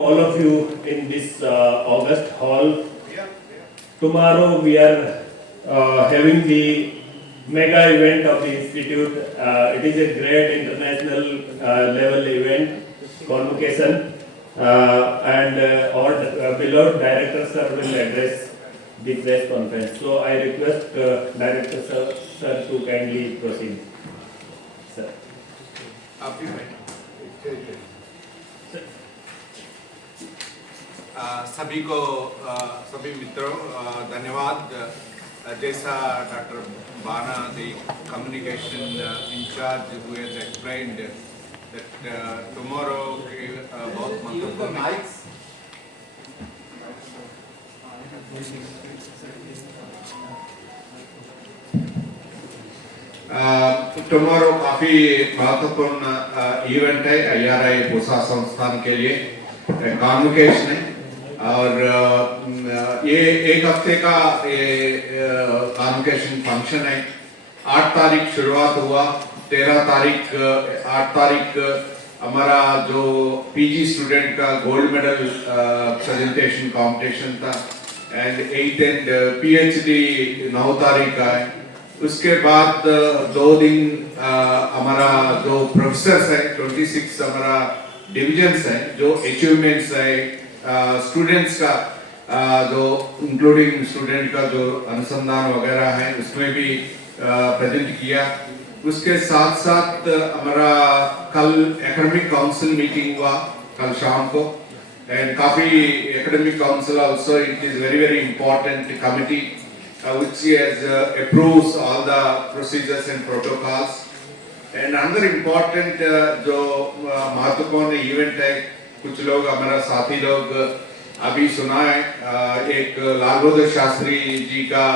All of you in this August hall. Tomorrow we are having the mega event of the institute. It is a great international level event, convocation, and our beloved director sir will address the press conference. So I request director sir to kindly proceed. Sir. सभी मित्रों धन्यवाद जैसा doctor Bana the communication incharge who has explained that tomorrow बहुत महत्वपूर्ण tomorrow काफी महत्वपूर्ण event है IRI Pusa संस्थान के लिए कॉन्वोकेशन है और ये एक हफ्ते का कॉन्वोकेशन फंक्शन है। 8 तारीख शुरुआत हुआ, 8 तारीख हमारा जो PG स्टूडेंट का गोल्ड मेडल प्रेजेंटेशन कंपटीशन था एंड 8 एंड PhD 9 तारीख का है। उसके बाद 2 दिन हमारा जो प्रोफेसर्स है 26 हमारा डिविजन्स है जो अचीवमेंट्स है स्टूडेंट्स का जो इंक्लूडिंग स्टूडेंट का जो अनुसंधान वगैरह है उसमें भी प्रेजेंट किया। उसके साथ साथ हमारा कल एकेडमिक काउंसिल मीटिंग हुआ कल शाम को एंड काफी academic council also it is very important committee which has approves all the procedures and protocols. And another important जो महत्वपूर्ण इवेंट है, कुछ लोग हमारा साथी लोग अभी सुना है, एक लाल बहादुर शास्त्री जी का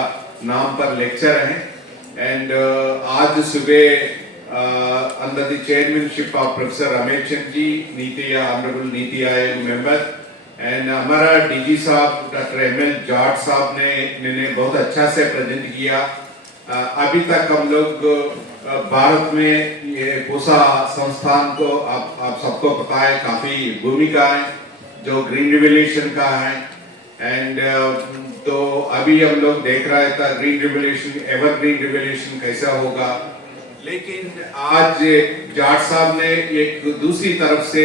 नाम पर लेक्चर है एंड आज सुबह under the chairmanship of professor Ramesh Chand ji honourable NITI Aayog member and हमारा DG साहब डॉक्टर ML जाट साहब ने बहुत अच्छा से प्रेजेंट किया। अभी तक हम लोग भारत में ये पूसा संस्थान को आप सबको पता है काफी भूमिका है जो ग्रीन रिवोल्यूशन का है एंड तो अभी हम लोग देख रहे था ग्रीन रिवोल्यूशन एवरग्रीन रिवोल्यूशन कैसा होगा, लेकिन आज जाट साहब ने एक दूसरी तरफ से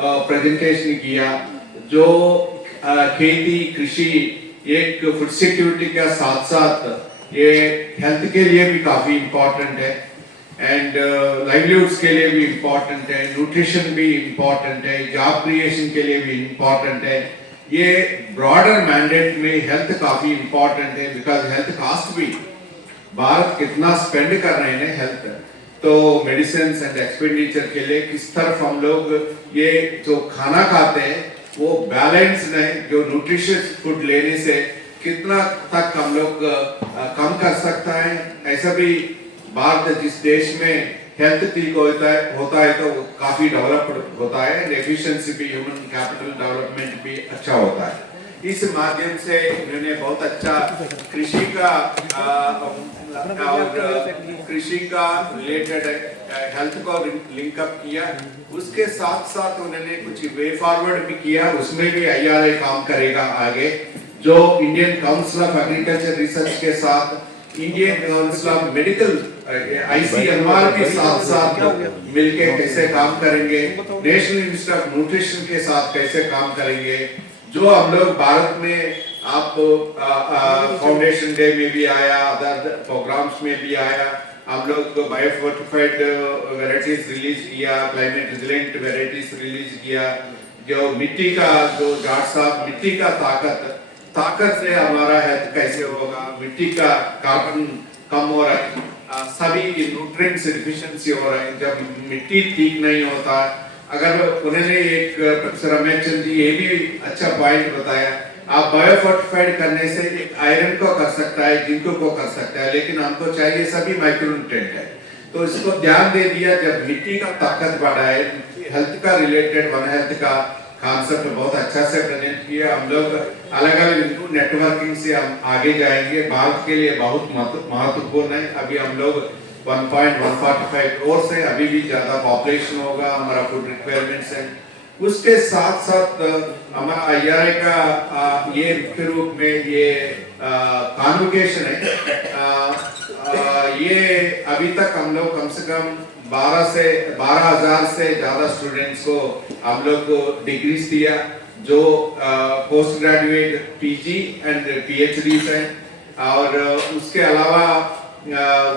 प्रेजेंटेशन किया जो खेती कृषि एक फूड सिक्योरिटी के साथ साथ ये हेल्थ के लिए भी काफी इम्पोर्टेंट है एंड लाइवलीहुड्स के लिए भी इम्पोर्टेंट है, न्यूट्रिशन भी इम्पोर्टेंट है, जॉब क्रिएशन के लिए भी इम्पोर्टेंट है। ये ब्रॉडर मैंडेट में हेल्थ काफी इम्पोर्टेंट है बिकॉज हेल्थ कास्ट भी भारत कितना स्पेंड कर रहे हैं हेल्थ, तो मेडिसिन एंड एक्सपेंडिचर के लिए किस तरफ हम लोग ये जो खाना खाते हैं वो बैलेंस है, जो न्यूट्रिशियस फूड लेने से कितना तक हम लोग कम कर सकता है। ऐसा भी भारत जिस देश में हेल्थ ठीक होता है तो काफी डेवलप्ड होता है एंड एफिशिएंसी भी ह्यूमन कैपिटल डेवलपमेंट भी अच्छा होता है। इस माध्यम से इन्होंने बहुत अच्छा कृषि का रिलेटेड हेल्थ को लिंक अप किया। उसके साथ साथ उन्होंने कुछ वे फॉरवर्ड भी किया, उसमें भी IRI काम करेगा आगे, जो Indian council of agriculture research के साथ Indian council of medical ICMR के साथ मिलके कैसे काम करेंगे, नेशनल इंस्टीट्यूट ऑफ न्यूट्रिशन के साथ कैसे काम करेंगे, जो हम लोग भारत में आप फाउंडेशन डे में भी आया, अदर प्रोग्राम्स में भी आया, हम लोग बायोफोर्टिफाइड वैरायटीज रिलीज किया, क्लाइमेट रेजिलेंट वैरायटीज रिलीज किया, जो मिट्टी का जो जाट साहब मिट्टी का ताकत से हमारा हेल्थ कैसे होगा, मिट्टी का कार्बन कम हो रहा है, सभी न्यूट्रिएंट्स डिफिशिएंसी हो रहा है जब मिट्टी ठीक नहीं होता। अगर उन्होंने एक प्रोफेसर रमेश चंद जी ये भी अच्छा पॉइंट बताया, आप बायोफोर्टिफाइड करने से एक आयरन को कर सकता है, जिंक को कर सकता है, लेकिन हमको चाहिए सभी माइक्रोन्यूट्रिएंट है, तो इसको ध्यान दे दिया। जब मिट्टी का ताकत बढ़ा है, हेल्थ का रिलेटेड वन हेल्थ का कॉन्सेप्ट बहुत अच्छा से प्रेजेंट किया। हम लोग अलग अलग नेटवर्किंग से हम आगे जाएंगे, भारत के लिए बहुत महत्वपूर्ण है। अभी हम लोग 1.145 करोड़ से अभी भी ज्यादा पॉपुलेशन होगा, हमारा फूड रिक्वायरमेंट्स है उसके साथ साथ हमारा IRI का ये मुख्य रूप में ये कॉन्वोकेशन है। ये अभी तक हम लोग कम से कम 12,000 से ज्यादा स्टूडेंट्स को हम लोग डिग्रीज दिया, जो post graduate PG and PhD हैं, और उसके अलावा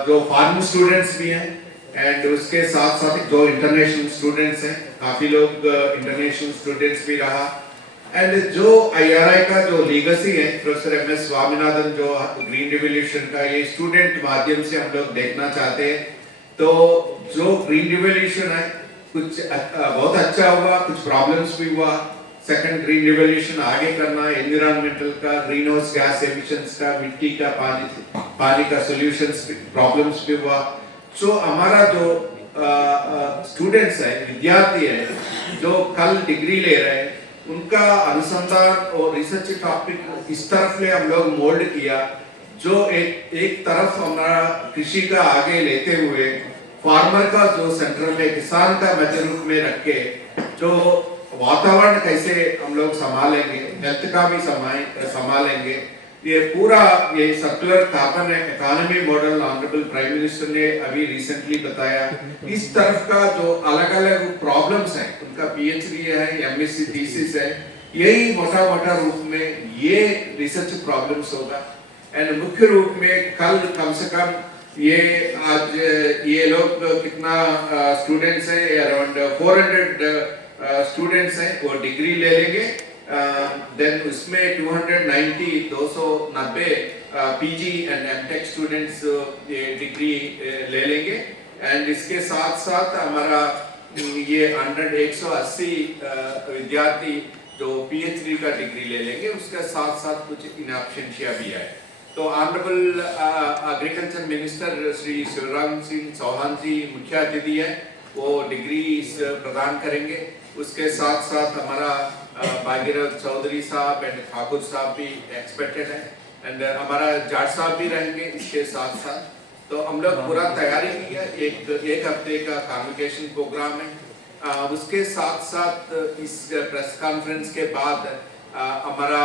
जो फॉरेन स्टूडेंट्स भी हैं, एंड उसके साथ साथ जो इंटरनेशनल स्टूडेंट्स हैं, काफी लोग इंटरनेशनल स्टूडेंट्स भी रहा। एंड जो IRI का जो लीगेसी है, प्रोफेसर MS स्वामीनाथन जो ग्रीन रिवॉल्यूशन का ये स्टूडेंट माध्यम से हम लोग देखना चाहते हैं। तो जो ग्रीन रिवॉल्यूशन है, कुछ बहुत अच्छा हुआ, कुछ प्रॉब्लम्स भी हुआ। सेकंड ग्रीन रिवॉल्यूशन आगे करना, एनवायरमेंटल का, ग्रीन हाउस गैस एमिशंस का, मिट्टी का, पानी का सॉल्यूशंस प्रॉब्लम्स भी हुआ। सो हमारा जो स्टूडेंट्स है, विद्यार्थी है, जो कल डिग्री ले रहे हैं, उनका अनुसंधान और रिसर्च टॉपिक इस तरफ ले हम लोग मोल्ड किया, जो एक तरफ हमारा कृषि का आगे लेते हुए फार्मर का जो सेंटर में, किसान का मध्य रूप में रख के, जो वातावरण कैसे हम लोग संभालेंगे, हेल्थ का भी संभालेंगे, ये पूरा ये circular carbon economy model honourable prime minister ने अभी रिसेंटली बताया। इस तरफ का जो अलग अलग प्रॉब्लम्स हैं, उनका PhD है, MSc थीसिस है, यही मोटा रूप में ये रिसर्च प्रॉब्लम्स होगा। एंड मुख्य रूप में कल कम से कम ये आज ये लोग कितना स्टूडेंट्स हैं, अराउंड 400 स्टूडेंट्स हैं, वो डिग्री ले लेंगे। देन उसमें 290 PG एंड MTech स्टूडेंट्स ये डिग्री ले लेंगे। एंड इसके साथ साथ हमारा ये 180 विद्यार्थी जो PhD का डिग्री ले लेंगे, उसके साथ साथ कुछ इन एब्सेंशिया भी है। तो honourable agriculture minister Shri Shivraj Singh Chouhan ji मुख्य अतिथि है, वो डिग्री प्रदान करेंगे। उसके साथ साथ हमारा भागीरथ चौधरी साहब एंड ठाकुर साहब भी एक्सपेक्टेड है, एंड हमारा जाट साहब भी रहेंगे इसके साथ साथ। तो हम लोग पूरा तैयारी की है, एक हफ्ते का कॉन्वोकेशन प्रोग्राम है। उसके साथ साथ इस प्रेस कॉन्फ्रेंस के बाद हमारा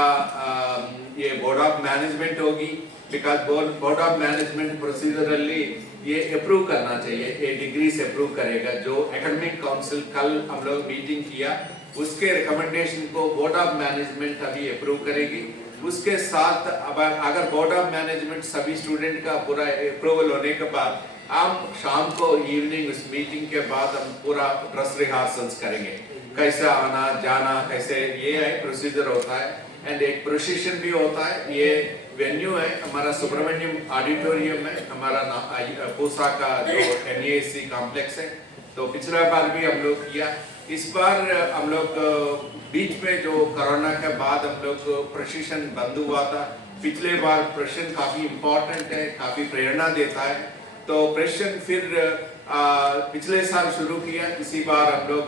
ये बोर्ड ऑफ मैनेजमेंट होगी, because board of management procedurally ये अप्रूव करना चाहिए, ये डिग्री से अप्रूव करेगा। जो एकेडमिक काउंसिल कल हम लोग मीटिंग किया, उसके रिकमेंडेशन को बोर्ड ऑफ मैनेजमेंट अभी अप्रूव करेगी। उसके साथ अब अगर बोर्ड ऑफ मैनेजमेंट सभी स्टूडेंट का पूरा अप्रूवल होने के बाद हम शाम को इवनिंग उस मीटिंग के बाद हम पूरा ड्रेस रिहर्सल्स करेंगे, कैसा आना जाना, कैसे ये है प्रोसीजर होता है। एंड एक प्रोसेशन भी होता है। ये वेन्यू है हमारा सुब्रमण्यम ऑडिटोरियम है, हमारा पूसा का जो NASC कॉम्प्लेक्स है। तो पिछला बार भी हम लोग किया, इस बार हम लोग बीच में जो कोरोना के बाद हम लोग प्रशिक्षण बंद हुआ था, पिछले बार प्रशिक्षण काफी इम्पोर्टेंट है, काफी प्रेरणा देता है। तो प्रशिक्षण फिर पिछले साल शुरू किया, इसी बार हम लोग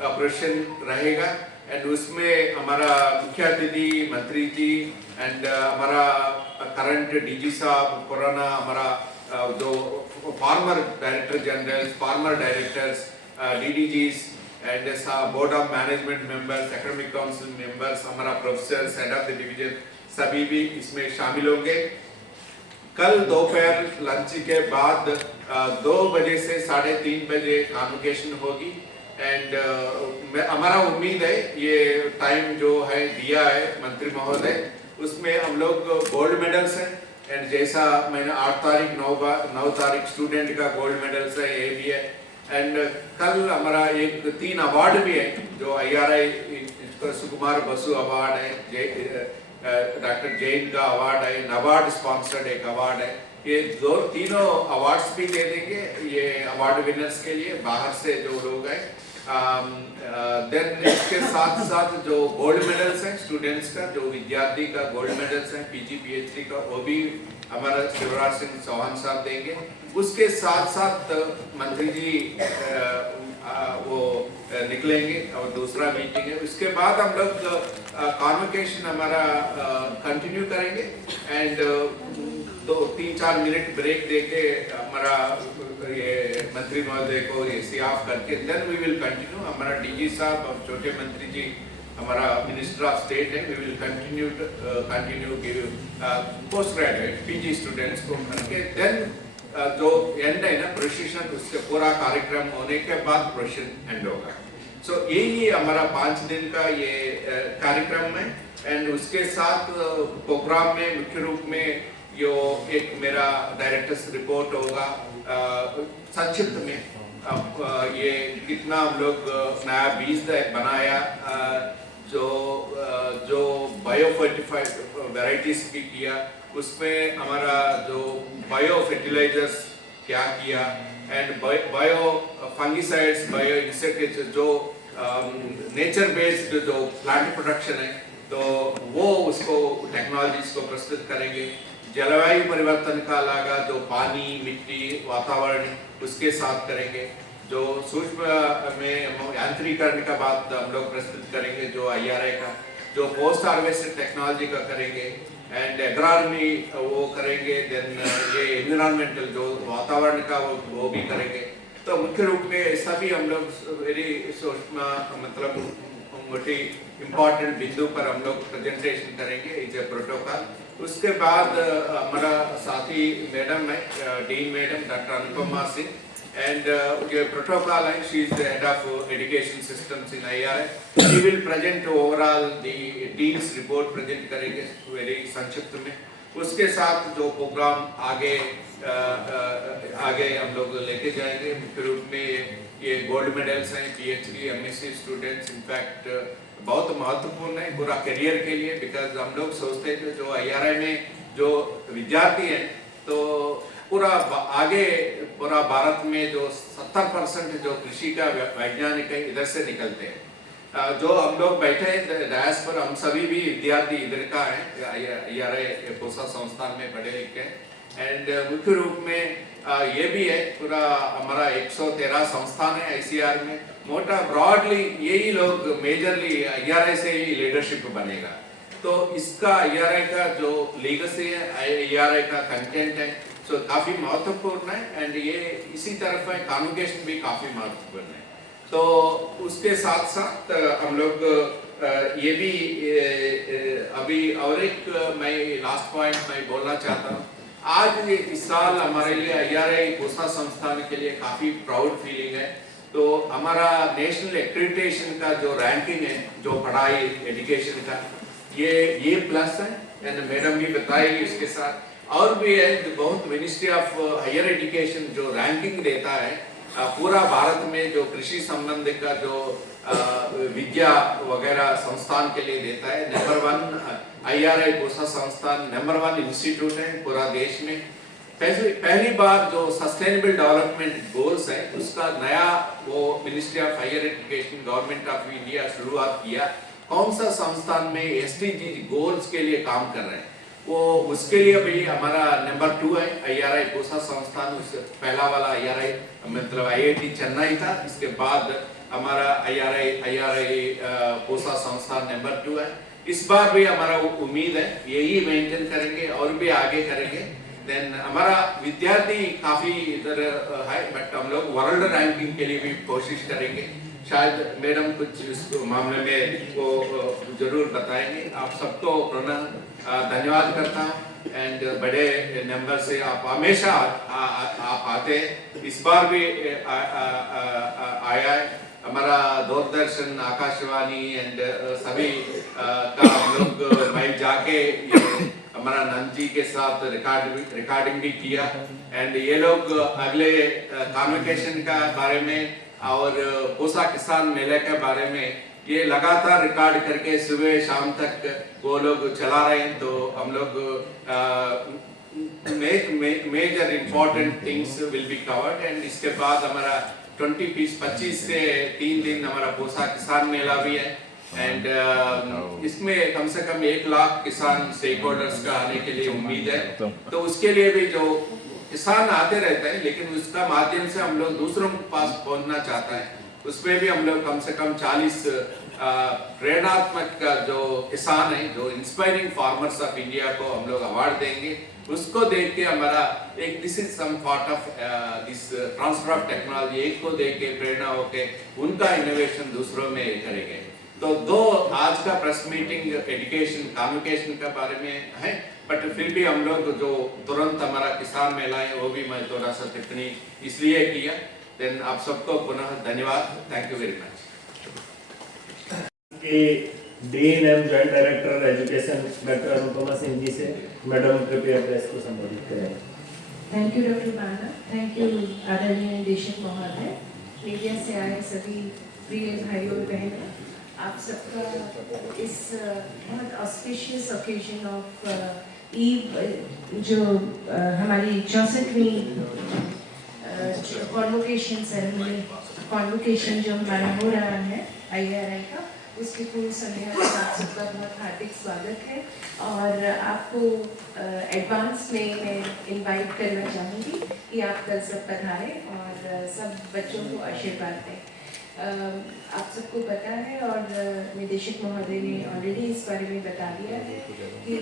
प्रशिक्षण रहेगा। एंड उसमें हमारा मुख्य अतिथि मंत्री जी एंड हमारा करंट DG साहब, कोरोना हमारा जो former director general, former directors, DDGs and board of management members, academic council members, हमारा professor, head of the division, सभी भी इसमें शामिल होंगे। कल दोपहर लंच के बाद 2 बजे से 3:30 बजे कॉन्वोकेशन होगी। एंड हमारा उम्मीद है ये टाइम जो है दिया है मंत्री महोदय, उसमें हम लोग गोल्ड मेडल्स हैं। एंड जैसा मैंने 8 तारीख 9 तारीख स्टूडेंट का गोल्ड मेडल्स है, ये भी है। एंड कल हमारा 3 अवार्ड भी है, जो IRI सुकुमार बसु अवार्ड है, डॉक्टर जैन का अवार्ड है, NABARD स्पॉन्सर्ड एक अवार्ड है। ये तीनों अवार्ड्स भी दे देंगे ये अवार्ड विनर्स के लिए, बाहर से जो लोग हैं। देन इसके साथ साथ जो गोल्ड मेडल्स हैं स्टूडेंट्स का, जो विद्यार्थी का गोल्ड मेडल्स हैं PG PhD का, वो भी हमारा शिवराज सिंह चौहान साहब देंगे। उसके साथ साथ मंत्री जी वो निकलेंगे और दूसरा मीटिंग है। उसके बाद हम लोग कॉन्वोकेशन हमारा कंटिन्यू करेंगे। एंड तो 3-4 मिनट ब्रेक देके हमारा ये मंत्री महोदय को ये सी ऑफ करके देन वी विल कंटिन्यू। हमारा डीजी साहब और छोटे मंत्री जी हमारा मिनिस्टर ऑफ स्टेट है, we will continue give post graduate PG students को करके देन जो एंड है ना प्रोसेशन, उसके पूरा कार्यक्रम होने के बाद प्रोसेशन एंड होगा। सो यही हमारा 5 दिन का ये कार्यक्रम है। एंड उसके साथ प्रोग्राम में मुख्य रूप में यो एक मेरा डायरेक्टर्स रिपोर्ट होगा संक्षिप्त में। ये कितना हम लोग नया बीज बनाया, जो बायो फर्टिफाइड वेराइटीज भी किया, उसमें हमारा जो बायो फर्टिलाइजर्स क्या किया and bio fungicides, bio insecticides, जो नेचर बेस्ड जो प्लांट प्रोडक्शन है, तो वो उसको टेक्नोलॉजीज को प्रस्तुत करेंगे। जलवायु परिवर्तन का लगा जो पानी, मिट्टी, वातावरण, उसके साथ करेंगे। जो सूक्ष्म में यांत्रिकरण का बात हम लोग प्रस्तुत करेंगे, जो IRI का, जो पोस्ट हार्वेस्ट टेक्नोलॉजी का करेंगे एंड एग्रोनॉमी वो करेंगे। देन ये एनवायरमेंटल जो वातावरण का वो भी करेंगे। तो मुख्य रूप में सभी हम लोग वेरी सूक्ष्म मतलब मोटी इम्पोर्टेंट बिंदु पर हम लोग प्रेजेंटेशन करेंगे इज ए प्रोटोकॉल। उसके बाद हमारा साथी मैडम है, dean madam doctor Anupama Singh, and ये प्रोटोकॉल है, she is the head of education systems in IRI। She will present overall the deans report present करेंगे वेरी संक्षिप्त में। उसके साथ जो प्रोग्राम आगे हम लोग लेके जाएंगे, मुख्य रूप में ये गोल्ड मेडल्स हैं, PhD MSc स्टूडेंट्स इनफैक्ट बहुत महत्वपूर्ण है पूरा करियर के लिए। बिकॉज हम लोग सोचते हैं जो IRI में जो विद्यार्थी हैं, तो पूरा आगे पूरा भारत में जो 70% जो कृषि का वैज्ञानिक है इधर से निकलते हैं। जो हम लोग बैठे हैं डायस पर, हम सभी भी विद्यार्थी इधर का है, IRI पूसा संस्थान में पढ़े लिखे हैं। एंड मुख्य रूप में ये भी है पूरा हमारा 113 संस्थान है ICR में। मोटा ब्रॉडली यही लोग मेजरली IRI से ही लीडरशिप बनेगा। तो इसका IRI का जो लीगेसी है, IRI का कंटेंट है, तो काफी महत्वपूर्ण है। एंड ये इसी तरफ है, कॉन्वोकेशन भी काफी महत्वपूर्ण है। तो उसके साथ साथ हम लोग ये भी अभी और एक मैं लास्ट पॉइंट मैं बोलना चाहता हूँ। आज इस साल हमारे लिए IRI पूसा संस्थान के लिए काफी प्राउड फीलिंग है। तो हमारा नेशनल एक्रेडिटेशन का जो रैंकिंग है, जो पढ़ाई एजुकेशन का, ये प्लस है। एंड मैडम भी बताएगी इसके साथ और भी है, बहुत मिनिस्ट्री ऑफ हायर एजुकेशन जो रैंकिंग देता है पूरा भारत में, जो कृषि संबंध का जो विद्या वगैरह संस्थान के लिए देता है। नंबर 1 IRI पूसा संस्थान नंबर 1 इंस्टीट्यूट है पूरा देश में। पहली बार जो सस्टेनेबल डेवलपमेंट गोल्स है उसका नया वो ministry of higher education government of India शुरुआत किया। कौन सा संस्थान में SDG गोल्स के लिए काम कर रहे हैं, वो उसके लिए भी हमारा नंबर 2 है IRI पूसा संस्थान। उस पहला वाला IRI मतलब IIT चेन्नई था, इसके बाद हमारा IRI पूसा संस्थान नंबर 2 है। इस बार भी हमारा उम्मीद है यही मेंटेन करेंगे और भी आगे करेंगे। देन हमारा विद्यार्थी काफी इधर है, बट हम लोग वर्ल्ड रैंकिंग के लिए भी कोशिश करेंगे। शायद मैडम कुछ इस मामले में वो जरूर बताएंगे। आप सबको पुनः धन्यवाद करता हूँ। एंड बड़े नंबर से आप हमेशा आप आते हैं, इस बार भी आया है। हमारा दूरदर्शन, आकाशवाणी एंड सभी का हम लोग मैं जाके हमारा नंद जी के साथ रिकॉर्डिंग भी किया। एंड ये लोग अगले कॉन्वोकेशन का बारे में और पूसा किसान मेले के बारे में ये लगातार रिकॉर्ड करके सुबह शाम तक वो लोग चला रहे हैं। तो हम लोग major important things will be covered. And इसके बाद हमारा 25 से 3 दिन हमारा पूसा किसान मेला भी है। एंड इसमें कम से कम 1 लाख किसान स्टेक होल्डर्स का आने के लिए उम्मीद है। तो उसके लिए भी जो किसान आते रहते हैं, लेकिन उसका माध्यम से हम लोग दूसरों के पास पहुंचना चाहता है, उसमें भी हम लोग कम से कम 40 प्रेरणात्मक का जो किसान हैं, जो इंस्पायरिंग फार्मर्स ऑफ इंडिया को हम लोग अवार्ड देंगे। उसको देख के हमारा एक this is some part of this transfer of technology, एक को देख के प्रेरणा होके उनका इनोवेशन दूसरों में करेंगे। तो दो आज का प्रेस मीटिंग एजुकेशन कम्युनिकेशन के बारे में है, बट फिर भी हम लोग जो तुरंत हमारा किसान मेला है वो भी मैं थोड़ा सा टिप्पणी इसलिए किया। देन आप सबको पुनः धन्यवाद, thank you very much. Dean एवं joint director education doctor Anupama Singh ji से मैडम कृपया प्रेस को संबोधित करें। Thank you doctor Bana, thank you आदरणीय निदेशक महोदय, मीडिया से आए सभी प्रिय भाइयों और बहनों, आप सबका इस बहुत ऑस्पिशियस ओकेजन ऑफ ईव जो हमारी 64वीं कॉन्वोकेशन सेरेमनी कॉन्वोकेशन जो हमारा हो रहा है IRI का, उसकी पूर्व संध्या में आप सबका बहुत हार्दिक स्वागत है। और आपको एडवांस में मैं इनवाइट करना चाहूँगी कि आप कल सब पधारें और सब बच्चों को आशीर्वाद दें। आप सबको पता है और निदेशक महोदय ने ऑलरेडी इस बारे में बता दिया है कि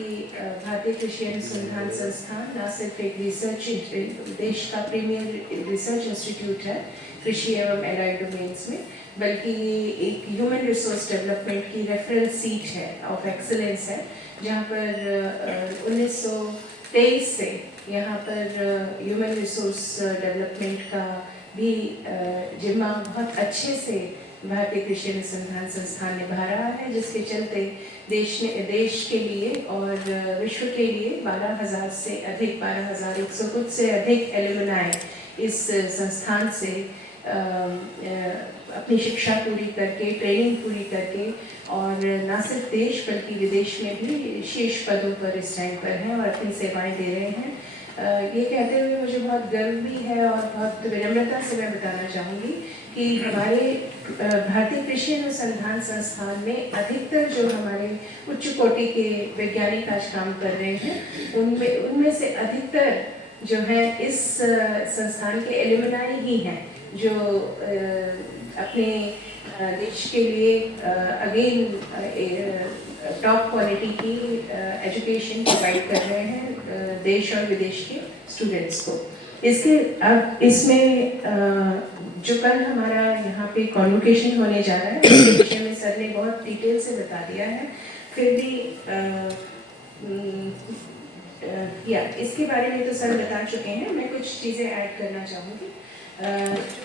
भारतीय कृषि अनुसंधान संस्थान न सिर्फ एक रिसर्च देश का प्रीमियर रिसर्च इंस्टीट्यूट है कृषि एवं एलाइड डोमेन्स में, बल्कि ये एक ह्यूमन रिसोर्स डेवलपमेंट की रेफरेंस सीट है ऑफ एक्सीलेंस है, जहाँ पर 1923 से यहाँ पर ह्यूमन रिसोर्स डेवलपमेंट का भी जिम्मा बहुत अच्छे से भारतीय कृषि अनुसंधान संस्थान निभा रहा है, जिसके चलते देश के लिए और विश्व के लिए 12,000 से अधिक 12,100 कुछ से अधिक एलुमनाई इस संस्थान से अपनी शिक्षा पूरी करके ट्रेनिंग पूरी करके और न सिर्फ देश बल्कि विदेश में भी शीर्ष पदों पर इस टाइम पर हैं और अपनी सेवाएं दे रहे हैं। ये कहते हुए मुझे बहुत गर्व भी है और बहुत विनम्रता से मैं बताना चाहूँगी कि हमारे भारतीय कृषि अनुसंधान संस्थान में अधिकतर जो हमारे उच्च कोटि के वैज्ञानिक आज काम कर रहे हैं उनमें से अधिकतर जो है इस संस्थान के एलुमनाई ही हैं, जो अपने देश के लिए अगेन टॉप क्वालिटी की एजुकेशन प्रोवाइड कर रहे हैं देश और विदेश के स्टूडेंट्स को। इसके अब इसमें जो कल हमारा यहाँ पे कॉन्वोकेशन होने जा रहा है उसके विषय में सर ने बहुत डिटेल से बता दिया है, फिर भी इसके बारे में तो सर बता चुके हैं, मैं कुछ चीज़ें ऐड करना चाहूँगी।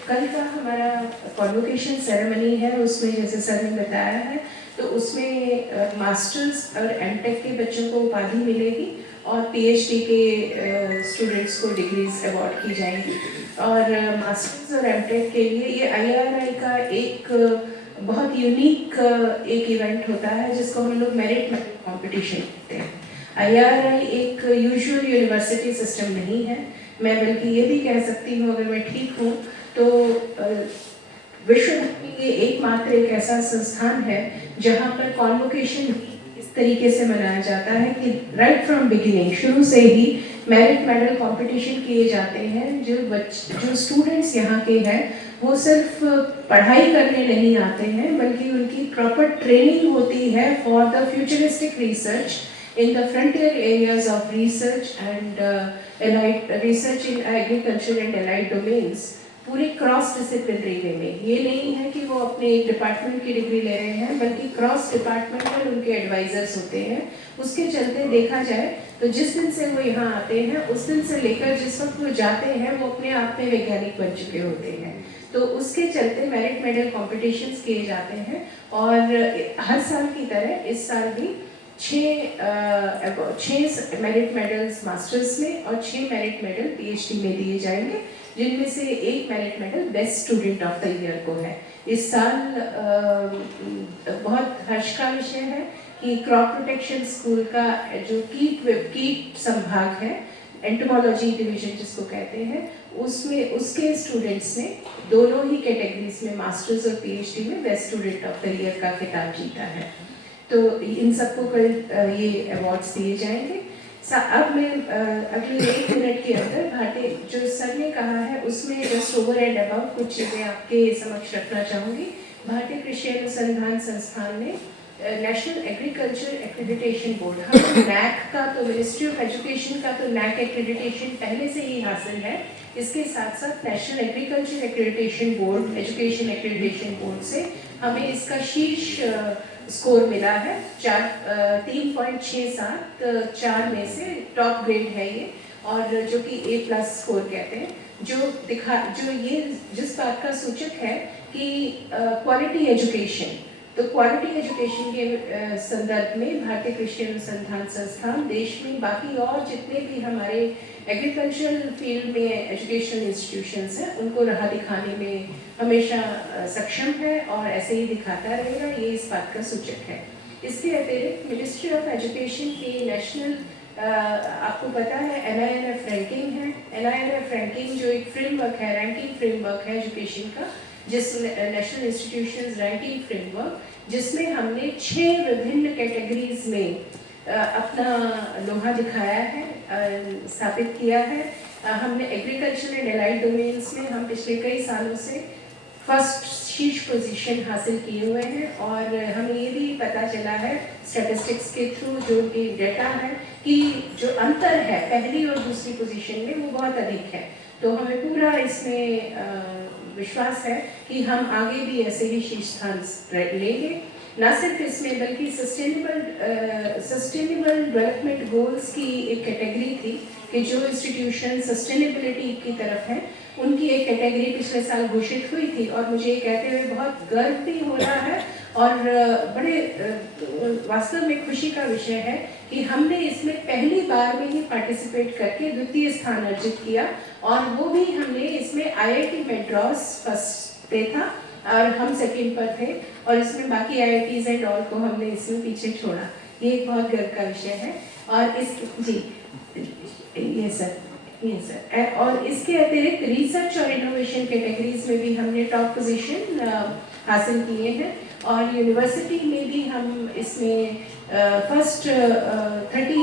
कल का हमारा कॉन्वोकेशन सेरेमनी है, उसमें जैसे सर ने बताया है तो उसमें मास्टर्स और एमटेक के बच्चों को उपाधि मिलेगी और पीएचडी के स्टूडेंट्स को डिग्रीज अवार्ड की जाएंगी। और मास्टर्स और एमटेक के लिए ये IRI का एक बहुत यूनिक एक इवेंट होता है जिसको हम लोग मेरिट कॉम्पिटिशन कहते हैं। IRI एक यूजुअल यूनिवर्सिटी सिस्टम नहीं है, मैं बल्कि ये भी कह सकती हूँ अगर मैं ठीक हूँ तो विश्व में ये एकमात्र एक ऐसा संस्थान है जहाँ पर कॉन्वोकेशन इस तरीके से मनाया जाता है कि राइट फ्रॉम बिगिनिंग शुरू से ही मेरिट मेडल कंपटीशन किए जाते हैं। जो स्टूडेंट्स यहाँ के हैं वो सिर्फ पढ़ाई करने नहीं आते हैं बल्कि उनकी प्रॉपर ट्रेनिंग होती है for the futuristic research in the frontier areas of research and research in agriculture and allied domains, पूरे क्रॉस डिसिप्लिनरी वे में। ये नहीं है कि वो अपने एक डिपार्टमेंट की डिग्री ले रहे हैं बल्कि क्रॉस डिपार्टमेंटल उनके एडवाइजर्स होते हैं। उसके चलते देखा जाए तो जिस दिन से वो यहाँ आते हैं उस दिन से लेकर जिस वक्त वो जाते हैं वो अपने आप में वैज्ञानिक बन चुके होते हैं। तो उसके चलते मेरिट मेडल कॉम्पिटिशन्स किए जाते हैं और हर साल की तरह इस साल भी 6 मेरिट मेडल्स मास्टर्स में और 6 मेरिट मेडल PhD में दिए जाएंगे, जिनमें से एक merit medal best student of the year को है। इस साल बहुत हर्ष का विषय है कि क्रॉप प्रोटेक्शन स्कूल का जो कीट संभाग है, एंटोमोलॉजी डिवीजन जिसको कहते हैं, उसमें उसके स्टूडेंट्स ने दोनों ही कैटेगरीज में मास्टर्स और PhD में best student of the year का खिताब जीता है। तो इन सबको कल ये अवार्ड्स दिए जाएंगे। अब मैं अगले 1 मिनट के अंदर भारतीय जो सर ने कहा है उसमें जस्ट ओवर एंड अबव कुछ चीज़ें आपके समक्ष रखना चाहूँगी। भारतीय कृषि अनुसंधान संस्थान ने नेशनल एग्रीकल्चर एक्रेडिटेशन बोर्ड, हम नैक का तो मिनिस्ट्री ऑफ एजुकेशन का तो नैक एक्रेडिटेशन पहले से ही हासिल है। इसके साथ साथ national agriculture accreditation board, education accreditation board से हमें इसका शीर्ष स्कोर मिला है 3.67, 4 में से टॉप ग्रेड है ये, और जो कि A+ स्कोर कहते हैं, जो ये जिस बात का सूचक है कि क्वालिटी एजुकेशन, तो क्वालिटी एजुकेशन के संदर्भ में भारतीय कृषि अनुसंधान संस्थान देश में बाकी और जितने भी हमारे एग्रीकल्चरल फील्ड में एजुकेशनल इंस्टीट्यूशंस हैं उनको राह दिखाने में हमेशा सक्षम है और ऐसे ही दिखाता रहेगा, ये इस बात का सूचक है। इसके अतिरिक्त मिनिस्ट्री ऑफ एजुकेशन की नेशनल आपको पता है NINF रैंकिंग है। NINF रैंकिंग जो एक फ्रेमवर्क है, रैंकिंग फ्रेमवर्क है एजुकेशन का, जिस नेशनल इंस्टीट्यूशंस रैंकिंग फ्रेमवर्क, जिसमें हमने 6 विभिन्न कैटेगरीज में अपना लोहा दिखाया है, स्थापित किया है। हमने एग्रीकल्चर एंड एलाइड डोमेन्स में हम पिछले कई सालों से फर्स्ट शीर्ष पोजीशन हासिल किए हुए हैं, और हमें ये भी पता चला है स्टैटिस्टिक्स के थ्रू, जो कि डेटा है, कि जो अंतर है पहली और दूसरी पोजीशन में वो बहुत अधिक है। तो हमें पूरा इसमें विश्वास है कि हम आगे भी ऐसे ही शीर्ष स्थान लेंगे। न सिर्फ इसमें बल्कि सस्टेनेबल डेवलपमेंट गोल्स की एक कैटेगरी थी कि जो इंस्टीट्यूशन सस्टेनेबिलिटी की तरफ है, उनकी एक कैटेगरी पिछले साल घोषित हुई थी, और मुझे ये कहते हुए बहुत गर्व भी हो रहा है और बड़े वास्तव में खुशी का विषय है कि हमने इसमें पहली बार में ही पार्टिसिपेट करके द्वितीय स्थान अर्जित किया, और वो भी हमने इसमें IIT मैड्रास फर्स्ट पे था और हम सेकंड पर थे, और इसमें बाकी IITs एंड ऑल को हमने इसमें पीछे छोड़ा। ये एक बहुत गर्व का विषय है। और ये सर, और इसके अतिरिक्त रिसर्च और इनोवेशन कैटेगरीज में भी हमने टॉप पोजीशन हासिल किए हैं, और यूनिवर्सिटी में भी हम इसमें फर्स्ट 30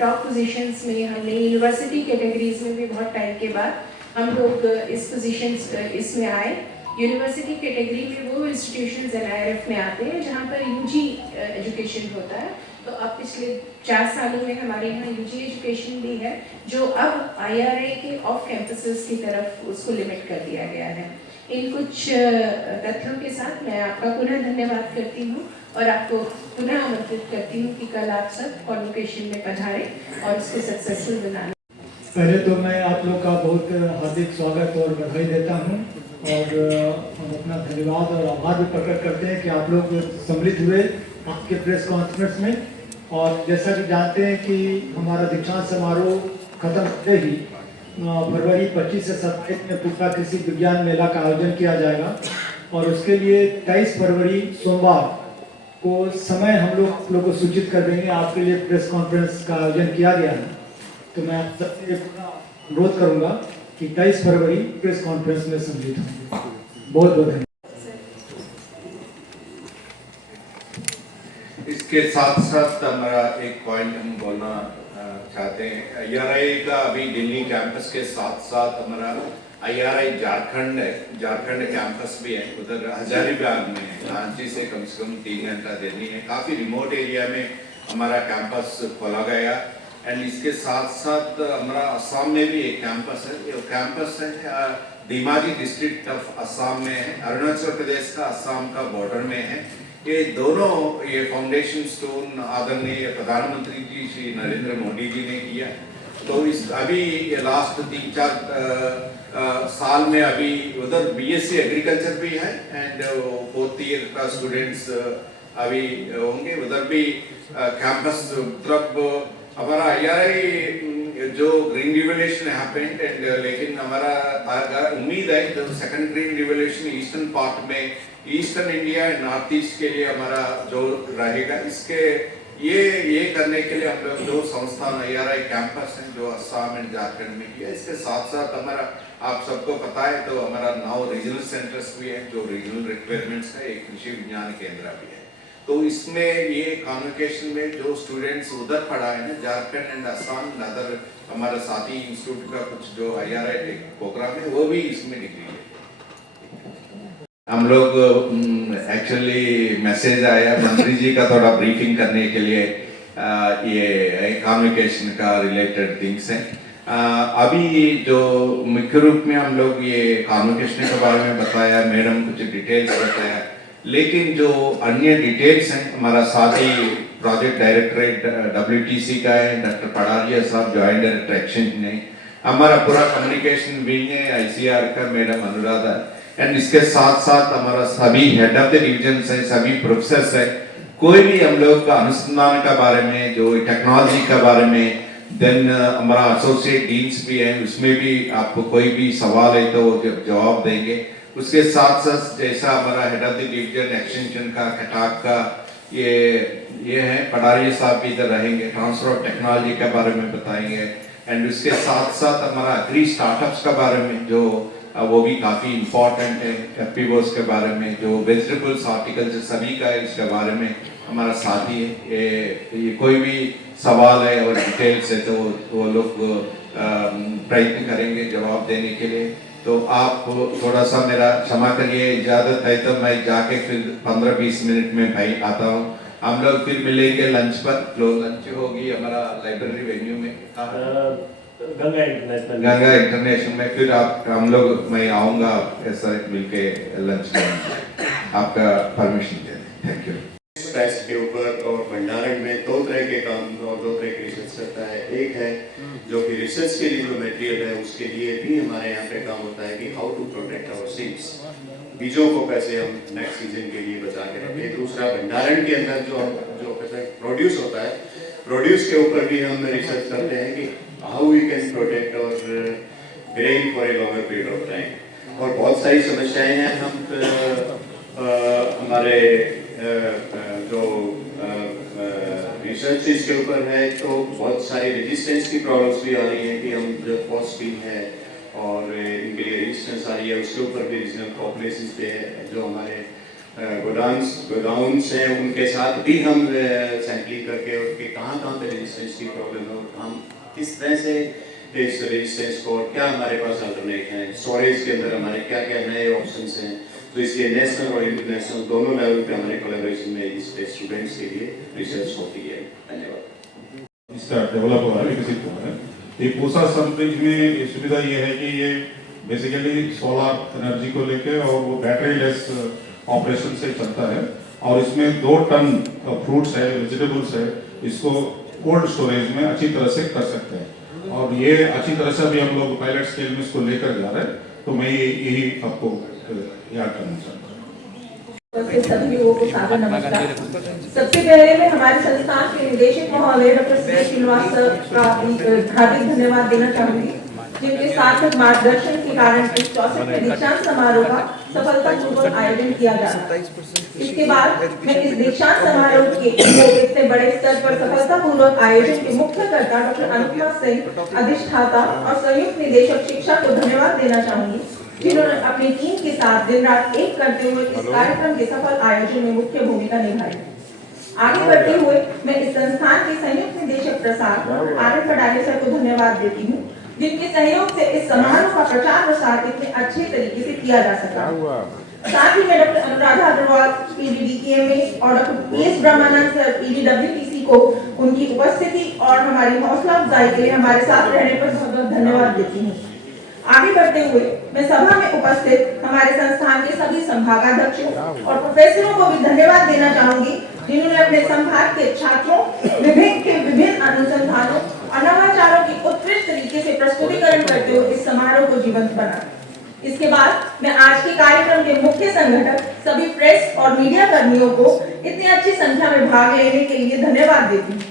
टॉप पोजीशंस में हमने यूनिवर्सिटी कैटेगरीज में भी बहुत टाइम के बाद हम लोग इस पोजीशन इसमें आए। यूनिवर्सिटी कैटेगरी में वो इंस्टीट्यूशंस NIRF में आते हैं जहाँ पर UG एजुकेशन होता है, तो अब पिछले 4 सालों में हमारे यहाँ UG एजुकेशन भी है, जो अब IRA के ऑफ कैंपसेस की तरफ उसको लिमिट कर दिया गया है। इन कुछ तथ्यों के साथ मैं आपका पुनः धन्यवाद करती हूँ और आपको पुनः आमंत्रित करती हूँ कि कल आप सब कॉन्वोकेशन में पधारें और इसको सक्सेसफुल बनाने। पहले तो मैं आप लोग का बहुत हार्दिक स्वागत और बधाई देता हूँ, और हम अपना धन्यवाद और आभार भी प्रकट करते हैं कि आप लोग सम्मिलित हुए आपके प्रेस कॉन्फ्रेंस में। और जैसा कि जानते हैं कि हमारा दीक्षांत समारोह खत्म होते ही फरवरी 25 से 27 में पूरा कृषि विज्ञान मेला का आयोजन किया जाएगा, और उसके लिए 23 फरवरी सोमवार को समय हम लोग को सूचित कर देंगे। आपके लिए प्रेस कॉन्फ्रेंस का आयोजन किया गया है, तो मैं आप सबसे अनुरोध करूंगा कि 23 फरवरी प्रेस कॉन्फ्रेंस में सम्मिलित होंगे। बहुत बहुत धन्यवाद। इसके साथ साथ हमारा एक पॉइंट हम बोलना चाहते हैं। IRI का अभी दिल्ली कैंपस के साथ साथ हमारा IRI झारखंड कैंपस भी है, उधर हजारीबाग में है। रांची से कम 3 घंटा जर्नी है, काफी रिमोट एरिया में हमारा कैंपस खोला गया। एंड इसके साथ साथ हमारा असम में भी एक कैंपस है, ये कैंपस है धेमाजी डिस्ट्रिक्ट ऑफ असम में है, अरुणाचल प्रदेश का असम का बॉर्डर में है। ये दोनों ये फाउंडेशन स्टोन आदरणीय प्रधानमंत्री जी श्री नरेंद्र मोदी जी ने किया। तो इस अभी लास्ट 3-4 साल में अभी उधर BSc एग्रीकल्चर भी है, एंड 4th ईयर का स्टूडेंट्स अभी होंगे उधर भी कैंपस। मतलब हमारा IRI जो ग्रीन रिवोल्यूशन हैपेंड, एंड लेकिन हमारा उम्मीद है जो second green revolution eastern part में, eastern India and north east के लिए हमारा जो रहेगा, इसके ये करने के लिए हम लोग जो संस्थान IRI कैंपस हैं जो असम एंड झारखंड में किया। इसके साथ साथ हमारा आप सबको पता है तो हमारा 9 रीजनल सेंटर्स भी है जो रीजनल रिक्वायरमेंट्स का एक कृषि विज्ञान केंद्र भी है। तो इसमें ये कॉन्वोकेशन में जो स्टूडेंट्स उधर पढ़ा है ना, झारखंड एंड असम, अदर हमारा साथी इंस्टीट्यूट का कुछ जो IRI प्रोग्राम है वो भी इसमें डिग्री है। हम लोग एक्चुअली मैसेज आया मंत्री जी का थोड़ा ब्रीफिंग करने के लिए ये कम्युनिकेशन का रिलेटेड थिंग्स है। अभी जो मुख्य रूप में हम लोग ये कम्युनिकेशन के बारे में बताया, मैडम कुछ डिटेल्स बताया, लेकिन जो अन्य डिटेल्स हैं हमारा साथी प्रोजेक्ट डायरेक्टरेट WTC का है, डॉक्टर पडारिया साहब जॉइंट डायरेक्टर एक्सचेंज ने, हमारा पूरा कम्युनिकेशन विंग है ICR का मैडम अनुराधा, एंड इसके साथ साथ हमारा सभी हेड ऑफ द डिवीजन है, सभी प्रोफेसर है, कोई भी हम लोग का अनुसंधान का बारे में, जो टेक्नोलॉजी का बारे में, देन हमारा एसोसिएट डीन्स भी है, उसमें भी आपको कोई भी सवाल है तो जवाब देंगे। उसके साथ साथ जैसा हमारा head of the division extension का कटाक का ये है, पडारिया साहब भी इधर रहेंगे, ट्रांसफर ऑफ टेक्नोलॉजी के बारे में बताएंगे, एंड उसके साथ साथ हमारा एग्री स्टार्टअप्स का बारे में जो वो भी काफी इम्पोर्टेंट है, FPOs के बारे में, जो वेजिटेबल्स हॉर्टिकल्चर सभी का इसके बारे में हमारा साथी है। ये कोई भी सवाल है और डिटेल्स है तो वो लोग प्रयत्न करेंगे जवाब देने के लिए। तो आप थोड़ा सा मेरा क्षमा करिए, इजाजत है तो मैं जाके फिर 15-20 मिनट में भाई आता हूँ। हम लोग फिर मिलेंगे लंच पर, लंच होगी हमारा लाइब्रेरी वेन्यू में, गंगा इंटरनेशनल में। फिर आप हम लोग मैं आऊँगा ऐसा मिलके लंच में, आपका परमिशन दे दें। Thank you. टेस्ट के ऊपर और भंडारण में दो तरह के काम और दो तरह के रिसर्च करता है। एक है जो कि रिसर्च के लिए जो मटेरियल है उसके लिए भी हमारे यहाँ पे काम होता है कि how to protect our seeds, बीजों को कैसे हम नेक्स्ट सीजन के लिए बचा के रखें। दूसरा भंडारण के अंदर जो प्रोड्यूस होता है, प्रोड्यूस के ऊपर भी हम रिसर्च करते हैं कि how we can protect our grain for a longer period of time. और बहुत सारी समस्याएं हैं, हम हमारे जो रिसर्च इसके ऊपर है तो बहुत सारी रेजिस्टेंस की प्रॉब्लम्स भी आ रही हैं कि हम जो फॉस्फीन है और इनके लिए रेजिस्टेंस आ रही है, उसके ऊपर भी रीजनल पॉपुलेशन पे जो हमारे गोडाउन्स हैं उनके साथ भी हम सैम्पलिंग करके उनके कहाँ पे रेजिस्टेंस की प्रॉब्लम है और हम किस तरह से इस रेजिस्टेंस को, क्या हमारे पास अल्टरनेट है, स्टोरेज के अंदर हमारे क्या क्या नए ऑप्शंस हैं। तो इसलिए नेशनल और इंटरनेशनल दोनों लेवल पे हमारे कोलैबोरेशन में इस स्टूडेंट्स के लिए रिसर्च होती है। धन्यवाद। इसका डेवलप हो रहा है, विकसित हो रहा है। ये पूसा सनब्रिज में सुविधा ये है कि ये बेसिकली सोलर एनर्जी को लेके और वो बैटरी लेस ऑपरेशन से चलता है, और इसमें 2 टन फ्रूट्स है, वेजिटेबल्स है, इसको कोल्ड स्टोरेज में अच्छी तरह से कर सकते हैं, और ये अच्छी तरह से अभी हम लोग पायलट स्केल में इसको लेकर जा रहे हैं। तो मैं यही आपको याद करना चाहता हूँ। सभी लोगों को सादर नमस्कार। सबसे पहले मैं हमारे संस्थान के निदेशक महोदय डॉक्टर श्रीनिवास का हार्दिक धन्यवाद देना चाहूंगी, जिनके सार्थक मार्गदर्शन के कारण इस 64वें दीक्षांत समारोह का सफलतापूर्वक आयोजन किया जा रहा है। इसके बाद मैं इस दीक्षांत समारोह के इतने बड़े स्तर पर सफलतापूर्वक आयोजन के मुख्य कर्ता डॉक्टर अनुपमा सिंह, अधिष्ठाता और संयुक्त निदेशक शिक्षा को धन्यवाद देना चाहूंगी, जिन्होंने अपनी टीम के साथ दिन रात एक करते हुए इस कार्यक्रम के सफल आयोजन में मुख्य भूमिका निभाई। आगे बढ़ते हुए मैं इस संस्थान के संयुक्त निदेशक प्रसार RF पडारिया सर को धन्यवाद देती हूँ, जिनके सहयोग से इस समारोह का प्रचार प्रसार इतने अच्छे तरीके से किया जा सका। साथ ही मैं doctor Anuradha Agarwal PD DKMA और doctor PS Brahmanand sir PD WTC को उनकी उपस्थिति और हमारी हौसला अफजाई के लिए हमारे साथ रहने पर बहुत बहुत धन्यवाद देती हूँ। आगे बढ़ते हुए मैं सभा में उपस्थित हमारे संस्थान के सभी संभागाध्यक्षों और प्रोफेसरों को भी धन्यवाद देना चाहूंगी, जिन्होंने अपने संभाग के छात्रों विभिन्न अनुसंधानों और नवाचारों की उत्कृष्ट तरीके से प्रस्तुतिकरण करते हुए इस समारोह को जीवंत बनाया। इसके बाद मैं आज के कार्यक्रम के मुख्य संगठक सभी प्रेस और मीडिया कर्मियों को इतनी अच्छी संख्या में भाग लेने के लिए धन्यवाद देती हूँ।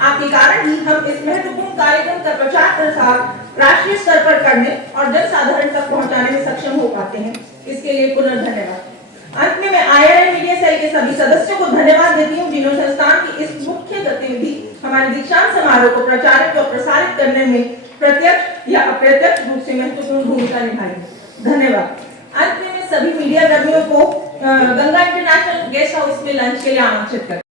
आपके कारण ही हम इस महत्वपूर्ण कार्यक्रम का प्रचार प्रसार राष्ट्रीय स्तर पर करने और जनसाधारण तक पहुंचाने में सक्षम हो पाते हैं। इसके लिए पुनर्धन्यवाद। अंत में मैं IRN मीडिया सेल के सभी सदस्यों को धन्यवाद देती हूँ, जिन्होंने संस्थान की इस मुख्य गतिविधि हमारे दीक्षांत समारोह को प्रचारित और प्रसारित करने में प्रत्यक्ष या अप्रत्यक्ष रूप से महत्वपूर्ण भूमिका निभाई। धन्यवाद। अंत में मैं सभी मीडिया कर्मियों को गंगा इंटरनेशनल गेस्ट हाउस में लंच के लिए आमंत्रित करती हूं।